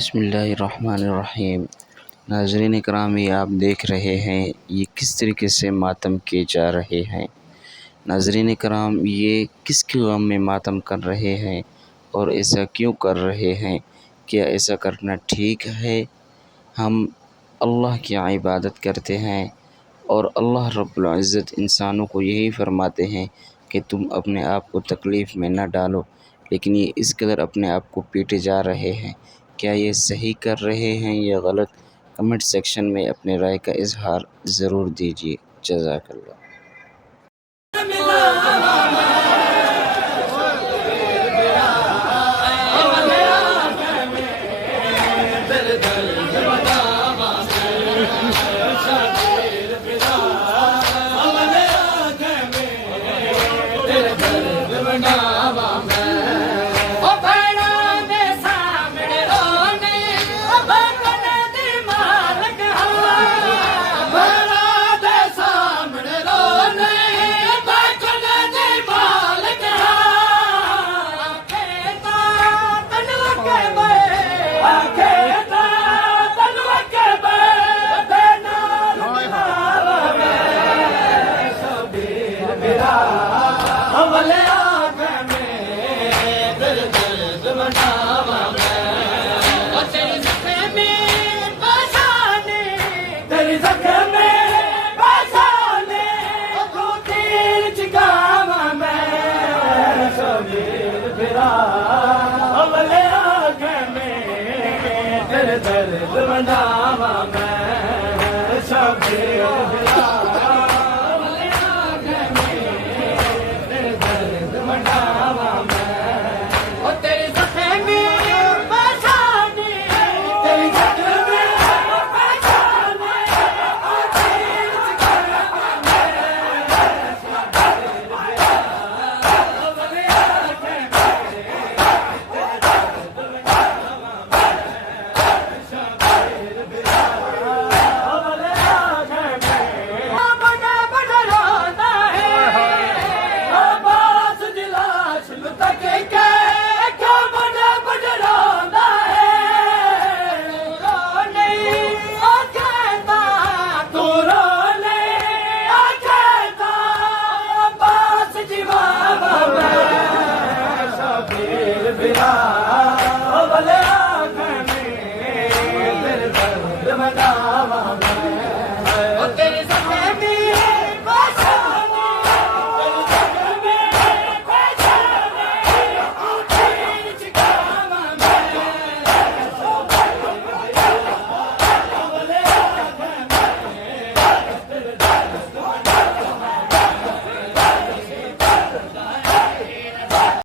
بسم اللہ الرحمن الرحیم۔ ناظرین اکرام، یہ آپ دیکھ رہے ہیں یہ کس طریقے سے ماتم کیے جا رہے ہیں۔ ناظرین اکرام، یہ کس کے غم میں ماتم کر رہے ہیں اور ایسا کیوں کر رہے ہیں؟ کیا ایسا کرنا ٹھیک ہے؟ ہم اللہ کی عبادت کرتے ہیں اور اللہ رب العزت انسانوں کو یہی فرماتے ہیں کہ تم اپنے آپ کو تکلیف میں نہ ڈالو، لیکن یہ اس قدر اپنے آپ کو پیٹے جا رہے ہیں۔ کیا یہ صحیح کر رہے ہیں یا غلط؟ کمنٹ سیکشن میں اپنے رائے کا اظہار ضرور دیجیے۔ جزاک اللہ۔ بنا